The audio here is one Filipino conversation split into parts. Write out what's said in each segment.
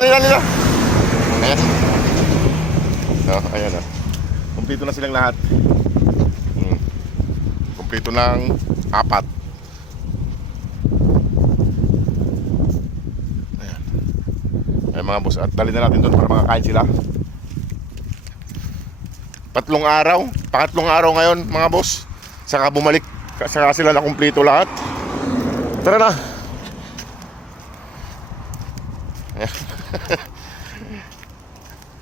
Ayan nila. Ayan. Ayan. Kumpleto na silang lahat. Kumpleto ng 4. Ayan mga boss. At dali na natin doon para makakain sila. Pangatlong araw ngayon mga boss. Saka bumalik. Saka sila na kumpleto lahat. Tara na.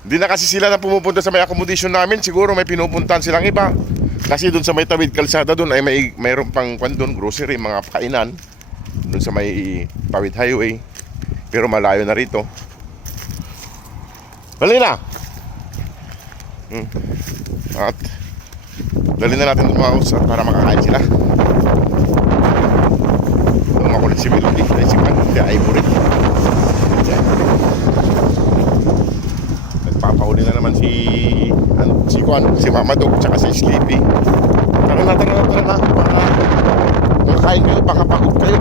Hindi na kasi sila na pumupunta sa may accommodation namin. Siguro may pinupuntahan silang iba. Kasi doon sa may tawid kalsada doon ay mayroon pang doon, grocery, mga kainan doon sa may tawid highway. Pero malayo na rito. Dali na. At dali na natin tumaos para makakain sila. Makulit si Melody, si Pan, si Ivory. Nagpapauli na naman si Mama Dog tsaka si Sleepy. Tara na para makain kayo, baka pagod kayo.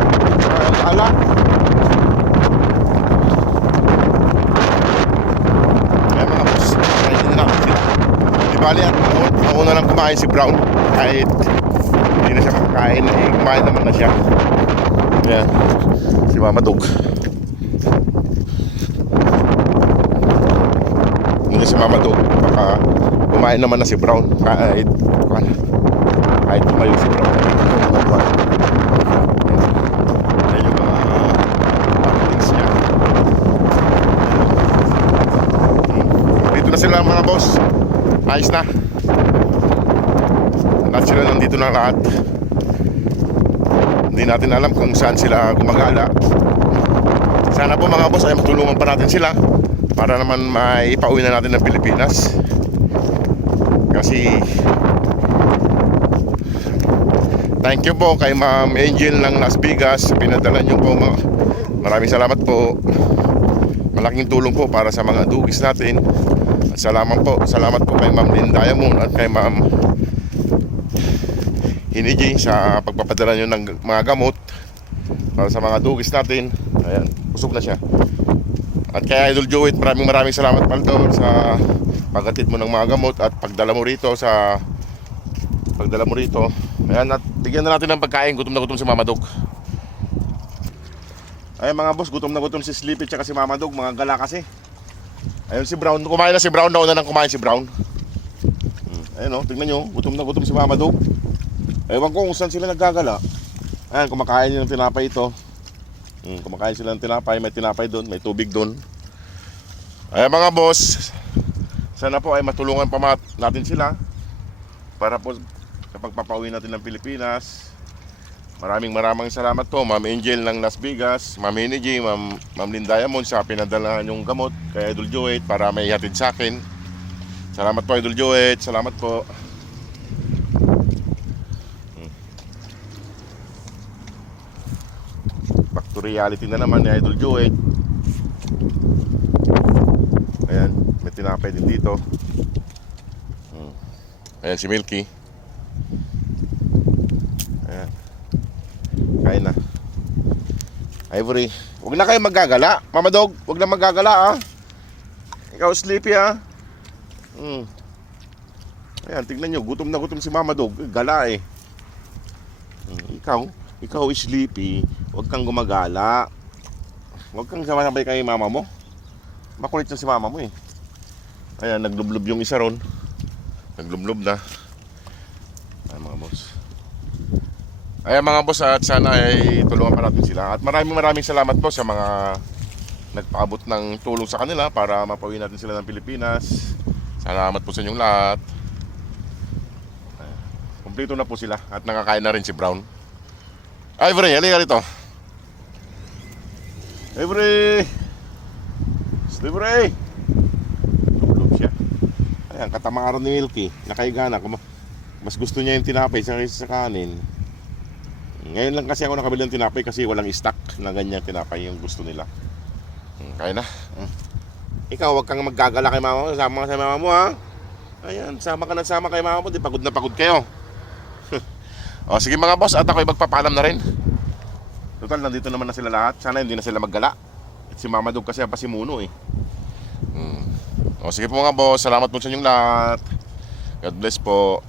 Ala. Kaya mga boss, kain na natin sila. Di bali at mauna lang kumain si Brown. Kahit hindi na siya makakain, kumain naman na siya. Ayan, si Mama Dog. Muna si Mama Dog, baka kumain naman na si Brown. Kahit tumayo si Brown. Ayan yung mga things niya. Dito na sila mga boss. Ayos na. Lahat sila nandito na lahat. Hindi natin alam kung saan sila gumagala. Sana po mga boss ay matulungan pa natin sila para naman maipauwi na natin ng Pilipinas. Kasi thank you po kay Ma'am Angel ng Las Vegas. Pinadala niyo po. Maraming salamat po. Malaking tulong po para sa mga dugis natin. At salamat po kay Ma'am Lynn Diamond at kay Ma'am Hiniji sa pagpapadala nyo ng mga gamot para sa mga dugis natin. Ayan, busog na siya. At kay Idol Joey, maraming salamat Paldo sa paghatid mo ng mga gamot at pagdala mo rito. Ayan, at bigyan na natin ng pagkain. Gutom na gutom si Mama Dog. Ayan mga boss, gutom na gutom si Sleepy at si Mama Dog. Mga gala kasi. Ayun si Brown, kumain na si Brown. Nauna nang kumain si Brown. Ayan o, tignan nyo, gutom na gutom si Mama Dog. Ewan ko kung saan sila naggagala. Ayan, kumakain nila ng tinapay ito. Kumakain sila ng tinapay. May tinapay doon, may tubig doon. Ayan mga boss, sana po ay matulungan pa natin sila para po sa pagpapauwi natin ng Pilipinas. Maraming salamat po Ma'am Angel ng Las Vegas, Ma'am Energy, Ma'am Lynn Diamond sa pinadala yung gamot kay Idol Joey para may hatid sa akin. Salamat po Idol Joey, salamat po. Back to reality na naman ni Idol Joey. Ayan, may tinapay din dito. Ayan si Milky. Ayan, kain na. Ivory, huwag na kayo maggagala. Mama Dog, huwag na maggagala Ikaw Sleepy Ayan, tignan nyo, gutom na gutom si Mama Dog. Gala Ikaw Sleepy, huwag kang gumagala. Huwag kang sabay kay mama mo. Makulit na si mama mo Ayan, naglublob yung isa ron. Naglublob na. Ayan mga boss. Ayan mga boss, at sana ay tulungan pa natin sila. At maraming salamat po sa mga nagpaabot ng tulong sa kanila para mapauwi natin sila ng Pilipinas. Salamat po sa inyong lahat. Kompleto na po sila at nakakain na rin si Brown. Ivory, halika rito. Ivory! Ivory! Tulog siya. Ayan, katamaran ni Milky. Nakahiga na. Mas gusto niya yung tinapay sa kanin. Ngayon lang kasi ako nakabili ng tinapay kasi walang stock na ganyan tinapay yung gusto nila. Kaya na. Ikaw, huwag kang maggagala kay mama mo. Sama ka sa mama mo Ayan, sama kay mama mo. Di pagod na pagod kayo. O sige mga boss, at ako'y magpapaalam na rin. Total, nandito naman na sila lahat. Sana hindi na sila maggala. Si Mama Dog kasi ang pasimuno eh. O sige po mga boss, salamat po sa inyong lahat. God bless po.